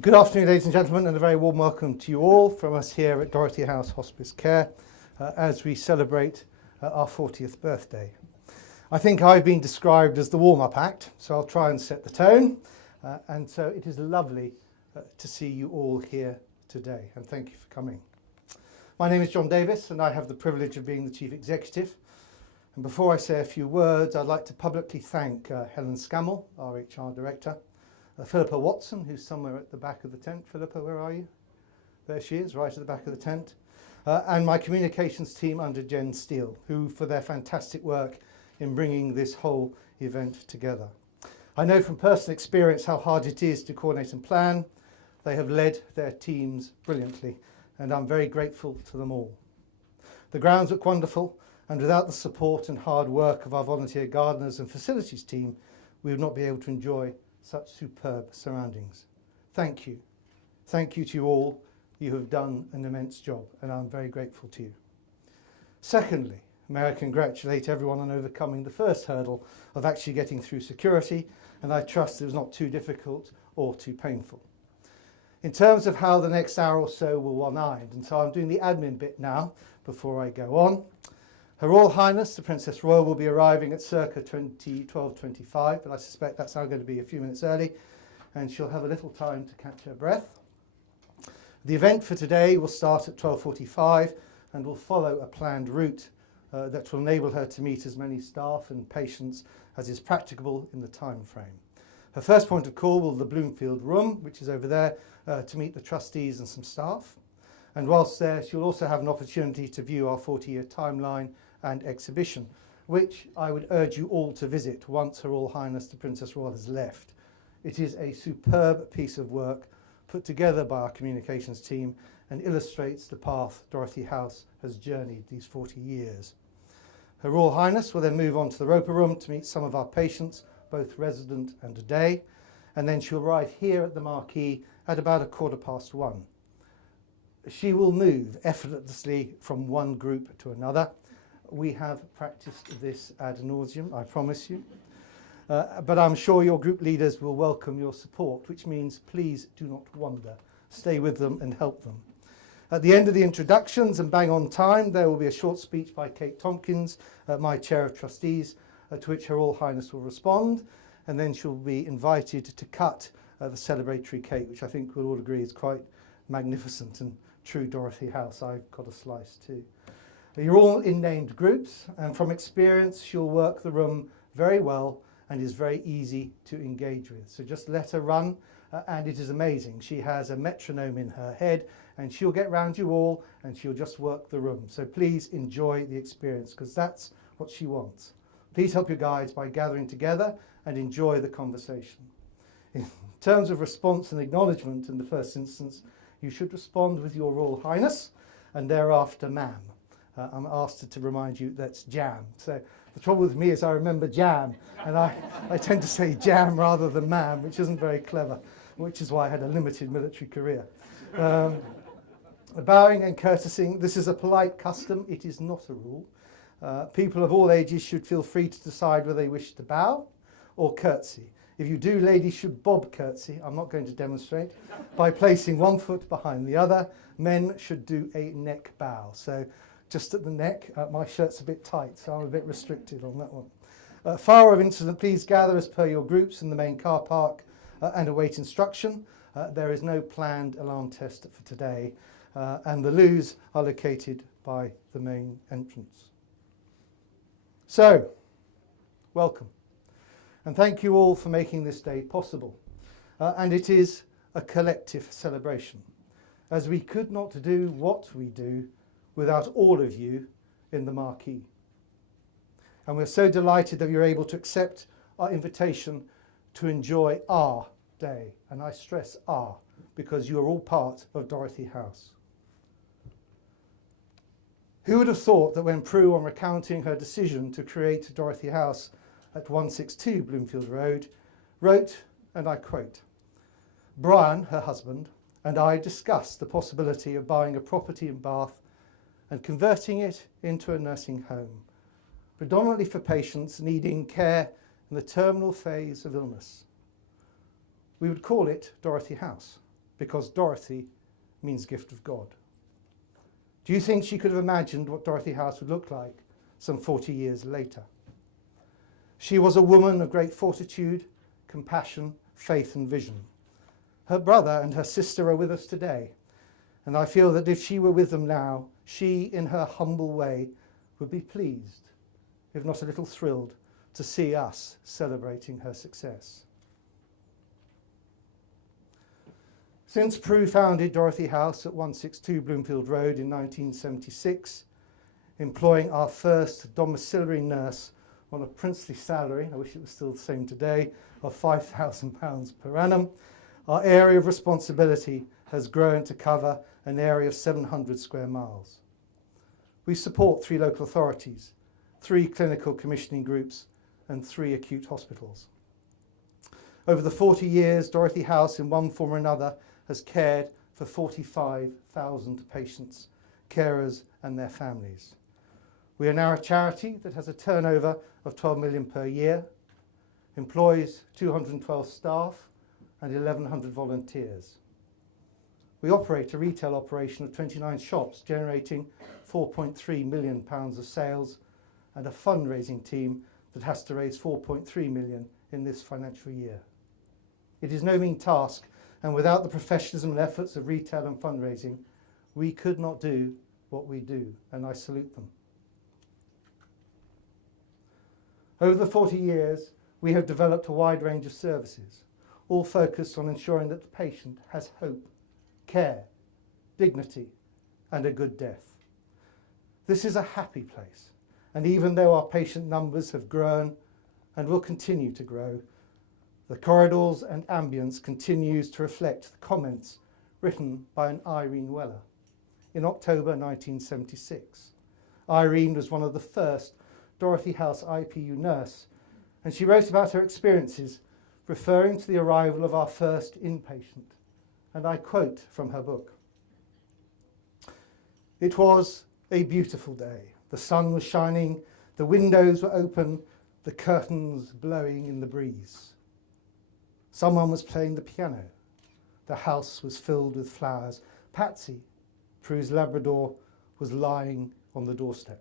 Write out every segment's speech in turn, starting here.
Good afternoon, ladies and gentlemen, and a very warm welcome to you all from us here at Dorothy House Hospice Care as we celebrate our 40th birthday. I think I've been described as the warm-up act, so I'll try and set the tone. And so it is lovely to see you all here today, and thank you for coming. My name is John Davies, and I have the privilege of being the Chief Executive. And before I say a few words, I'd like to publicly thank Helen Scammell, our HR Director, Philippa Watson, who's somewhere at the back of the tent. Philippa, where are you? There she is, right at the back of the tent. And my communications team under Jen Steele, who for their fantastic work in bringing this whole event together. I know from personal experience how hard it is to coordinate and plan. They have led their teams brilliantly, and I'm very grateful to them all. The grounds look wonderful, and without the support and hard work of our volunteer gardeners and facilities team, we would not be able to enjoy such superb surroundings. Thank you. Thank you to you all. You have done an immense job, and I'm very grateful to you. Secondly, may I congratulate everyone on overcoming the first hurdle of actually getting through security, and I trust it was not too difficult or too painful. In terms of how the next hour or so will unwind, and so I'm doing the admin bit now before I go on. Her Royal Highness, the Princess Royal, will be arriving at circa 12:25, but I suspect that's now going to be a few minutes early, and she'll have a little time to catch her breath. The event for today will start at 12:45 and will follow a planned route that will enable her to meet as many staff and patients as is practicable in the time frame. Her first point of call will be the Bloomfield Room, which is over there, to meet the trustees and some staff. And whilst there, she'll also have an opportunity to view our 40-year timeline and exhibition, which I would urge you all to visit once Her Royal Highness the Princess Royal has left. It is a superb piece of work put together by our communications team and illustrates the path Dorothy House has journeyed these 40 years. Her Royal Highness will then move on to the Roper Room to meet some of our patients, both resident and a day, and then she'll arrive here at the marquee at about 1:15. She will move effortlessly from one group to another. We have practiced this ad nauseum, I promise you. But I'm sure your group leaders will welcome your support, which means please do not wander. Stay with them and help them. At the end of the introductions and bang on time, there will be a short speech by Kate Tompkins, my Chair of Trustees, to which Her Royal Highness will respond, and then she'll be invited to cut the celebratory cake, which I think we'll all agree is quite magnificent and true Dorothy House. I've got a slice too. You're all in named groups, and from experience she'll work the room very well and is very easy to engage with. So just let her run, and it is amazing. She has a metronome in her head, and she'll get round you all and she'll just work the room. So please enjoy the experience, because that's what she wants. Please help your guides by gathering together and enjoy the conversation. In terms of response and acknowledgement in the first instance, you should respond with Your Royal Highness and thereafter ma'am. I'm asked to remind you that's jam. So the trouble with me is I remember jam, and I tend to say jam rather than ma'am, which isn't very clever, which is why I had a limited military career. Bowing and courtesying, this is a polite custom, it is not a rule. People of all ages should feel free to decide whether they wish to bow or curtsy. If you do, ladies should bob curtsy, I'm not going to demonstrate, by placing one foot behind the other. Men should do a neck bow. So just at the neck, my shirt's a bit tight, so I'm a bit restricted on that one. Far of incident, please gather as per your groups in the main car park and await instruction. There is no planned alarm test for today, and the loos are located by the main entrance. So, welcome. And thank you all for making this day possible. And it is a collective celebration, as we could not do what we do without all of you in the marquee. And we're so delighted that you're able to accept our invitation to enjoy our day. And I stress our, because you are all part of Dorothy House. Who would have thought that when Prue, on recounting her decision to create Dorothy House at 162 Bloomfield Road, wrote, and I quote, "Brian, her husband, and I discussed the possibility of buying a property in Bath and converting it into a nursing home, predominantly for patients needing care in the terminal phase of illness. We would call it Dorothy House. because Dorothy means gift of God. Do you think she could have imagined what Dorothy House would look like some 40 years later? She was a woman of great fortitude, compassion, faith and vision. Her brother and her sister are with us today, and I feel that if she were with them now, she, in her humble way, would be pleased, if not a little thrilled, to see us celebrating her success. Since Prue founded Dorothy House at 162 Bloomfield Road in 1976, employing our first domiciliary nurse on a princely salary, I wish it was still the same today, of £5,000 per annum, our area of responsibility has grown to cover an area of 700 square miles. We support 3 local authorities, 3 clinical commissioning groups and 3 acute hospitals. Over the 40 years, Dorothy House, in one form or another, has cared for 45,000 patients, carers and their families. We are now a charity that has a turnover of 12 million per year, employs 212 staff and 1,100 volunteers. We operate a retail operation of 29 shops, generating £4.3 million of sales, and a fundraising team that has to raise £4.3 million in this financial year. It is no mean task, and without the professionalism and efforts of retail and fundraising, we could not do what we do, and I salute them. Over the 40 years, we have developed a wide range of services, all focused on ensuring that the patient has hope, care, dignity, and a good death. This is a happy place, and even though our patient numbers have grown and will continue to grow, the corridors and ambience continues to reflect the comments written by an Irene Weller in October 1976. Irene was one of the first Dorothy House IPU nurse, and she wrote about her experiences referring to the arrival of our first inpatient, and I quote from her book. "It was a beautiful day. The sun was shining, the windows were open, the curtains blowing in the breeze. Someone was playing the piano. The house was filled with flowers. Patsy, Prue's Labrador, was lying on the doorstep.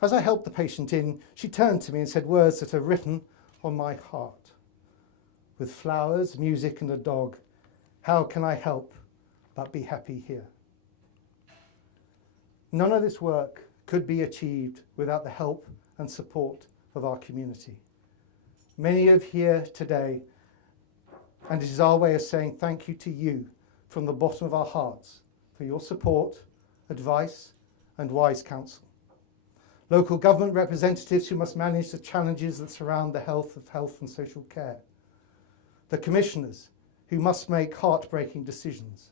As I helped the patient in, she turned to me and said words that are written on my heart. With flowers, music and a dog, how can I help but be happy here? None of this work could be achieved without the help and support of our community. Many of here today, and it is our way of saying thank you to you from the bottom of our hearts for your support, advice and wise counsel. Local government representatives who must manage the challenges that surround the health and social care. The commissioners who must make heartbreaking decisions.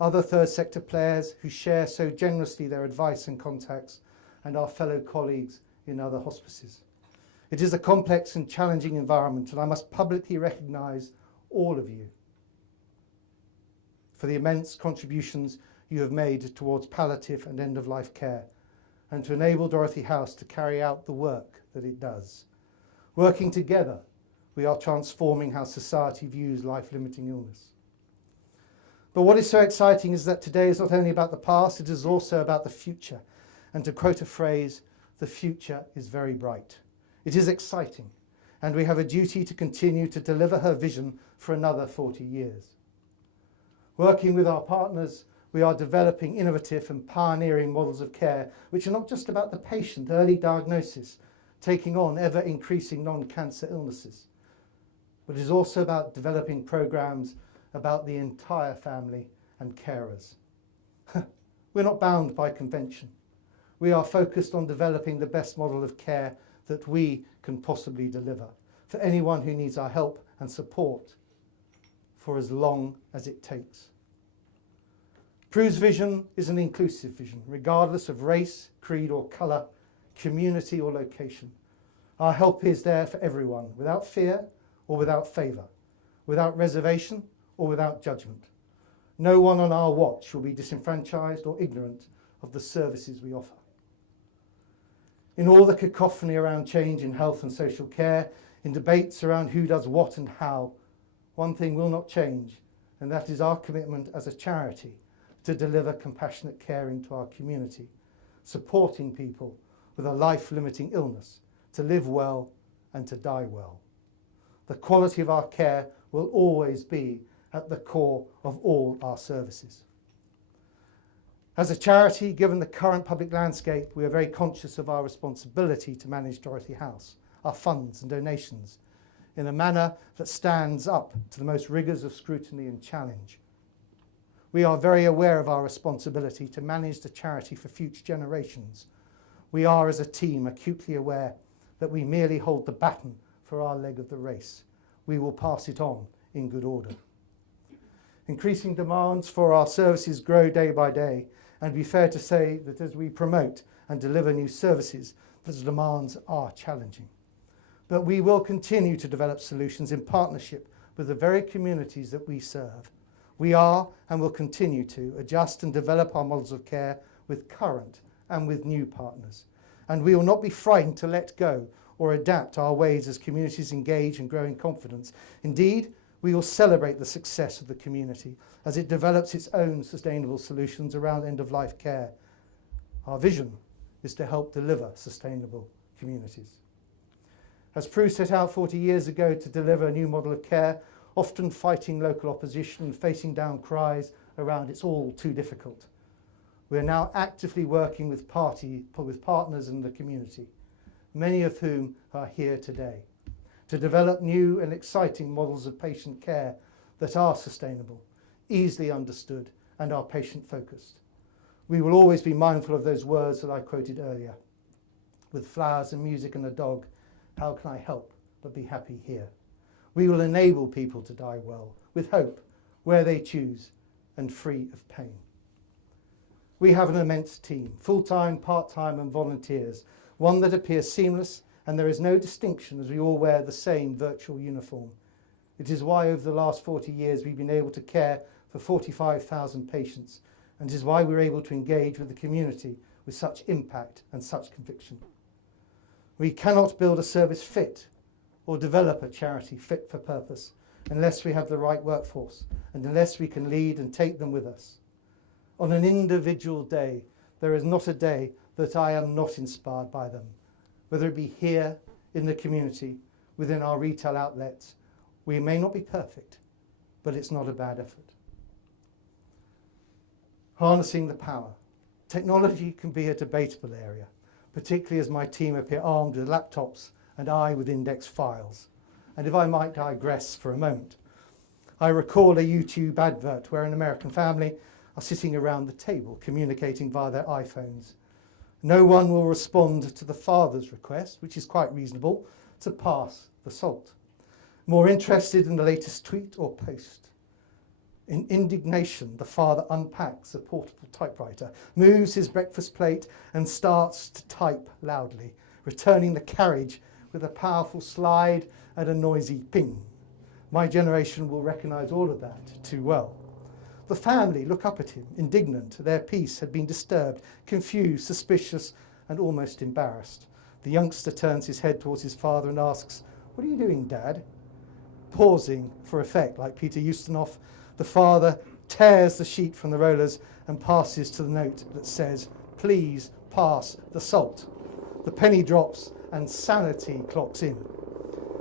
Other third sector players who share so generously their advice and contacts, and our fellow colleagues in other hospices. It is a complex and challenging environment, and I must publicly recognise all of you for the immense contributions you have made towards palliative and end-of-life care, and to enable Dorothy House to carry out the work that it does. Working together, we are transforming how society views life-limiting illness. But what is so exciting is that today is not only about the past, it is also about the future. And to quote a phrase, the future is very bright. It is exciting, and we have a duty to continue to deliver her vision for another 40 years. Working with our partners, we are developing innovative and pioneering models of care, which are not just about the patient, early diagnosis, taking on ever-increasing non-cancer illnesses, but it is also about developing programs about the entire family and carers. We're not bound by convention. We are focused on developing the best model of care that we can possibly deliver for anyone who needs our help and support for as long as it takes. Prue's vision is an inclusive vision, regardless of race, creed or colour, community or location. Our help is there for everyone, without fear or without favour, without reservation or without judgment. No one on our watch will be disenfranchised or ignorant of the services we offer. In all the cacophony around change in health and social care, in debates around who does what and how, one thing will not change, and that is our commitment as a charity to deliver compassionate care into our community, supporting people with a life-limiting illness to live well and to die well. The quality of our care will always be at the core of all our services. As a charity, given the current public landscape, we are very conscious of our responsibility to manage Dorothy House, our funds and donations, in a manner that stands up to the most rigours of scrutiny and challenge. We are very aware of our responsibility to manage the charity for future generations. We are, as a team, acutely aware that we merely hold the baton for our leg of the race. We will pass it on in good order. Increasing demands for our services grow day by day, and it'd be fair to say that as we promote and deliver new services, the demands are challenging. But we will continue to develop solutions in partnership with the very communities that we serve. We are and will continue to adjust and develop our models of care with current and with new partners. And we will not be frightened to let go or adapt our ways as communities engage and grow in confidence. Indeed, we will celebrate the success of the community as it develops its own sustainable solutions around end-of-life care. Our vision is to help deliver sustainable communities. As Prue set out 40 years ago to deliver a new model of care, often fighting local opposition and facing down cries around it's all too difficult. We are now actively working with partners in the community, many of whom are here today, to develop new and exciting models of patient care that are sustainable, easily understood, and are patient-focused. We will always be mindful of those words that I quoted earlier. With flowers and music and a dog, how can I help but be happy here? We will enable people to die well, with hope, where they choose, and free of pain. We have an immense team, full-time, part-time and volunteers, one that appears seamless, and there is no distinction as we all wear the same virtual uniform. It is why over the last 40 years we've been able to care for 45,000 patients, and it is why we're able to engage with the community with such impact and such conviction. We cannot build a service fit or develop a charity fit for purpose unless we have the right workforce and unless we can lead and take them with us. On an individual day, there is not a day that I am not inspired by them. Whether it be here, in the community, within our retail outlets, we may not be perfect, but it's not a bad effort. Harnessing the power. Technology can be a debatable area, particularly as my team appear armed with laptops and I with index files. And if I might digress for a moment, I recall a YouTube advert where an American family are sitting around the table communicating via their iPhones. No one will respond to the father's request, which is quite reasonable, to pass the salt. More interested in the latest tweet or post. In indignation, the father unpacks a portable typewriter, moves his breakfast plate and starts to type loudly, returning the carriage with a powerful slide and a noisy ping. My generation will recognise all of that too well. The family look up at him, indignant. Their peace had been disturbed, confused, suspicious, and almost embarrassed. The youngster turns his head towards his father and asks, "What are you doing, Dad?" Pausing for effect, like Peter Ustinov, the father tears the sheet from the rollers and passes to the note that says, "Please pass the salt." The penny drops and sanity clocks in.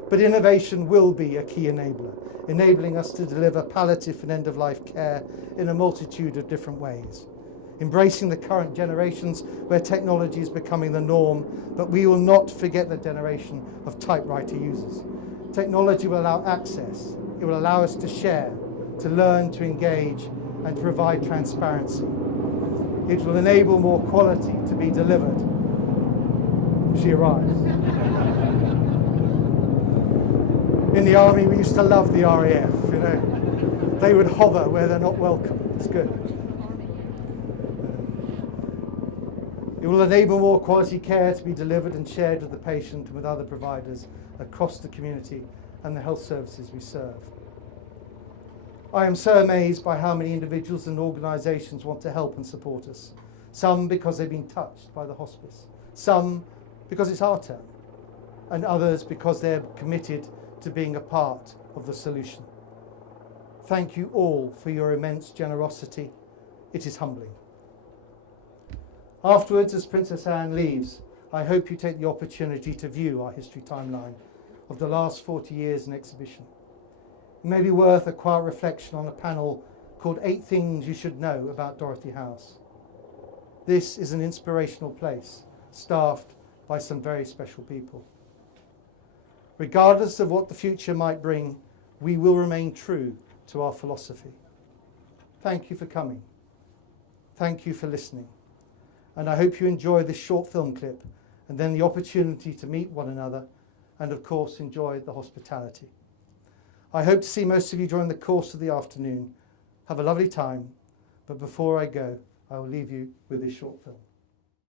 But innovation will be a key enabler, enabling us to deliver palliative and end-of-life care in a multitude of different ways. Embracing the current generations where technology is becoming the norm, but we will not forget the generation of typewriter users. Technology will allow access. It will allow us to share, to learn, to engage, and to provide transparency. It will enable more quality to be delivered. She arrives. In the army, we used to love the RAF, you know. They would hover where they're not welcome. It's good. It will enable more quality care to be delivered and shared with the patient and with other providers across the community and the health services we serve. I am so amazed by how many individuals and organisations want to help and support us. Some because they've been touched by the hospice, some because it's our turn, and others because they're committed to being a part of the solution. Thank you all for your immense generosity. It is humbling. Afterwards, as Princess Anne leaves, I hope you take the opportunity to view our history timeline of the last 40 years in exhibition. It may be worth a quiet reflection on a panel called 8 Things You Should Know About Dorothy House. This is an inspirational place, staffed by some very special people. Regardless of what the future might bring, we will remain true to our philosophy. Thank you for coming. Thank you for listening. And I hope you enjoy this short film clip and then the opportunity to meet one another and of course enjoy the hospitality. I hope to see most of you during the course of the afternoon. Have a lovely time, but before I go, I will leave you with this short film.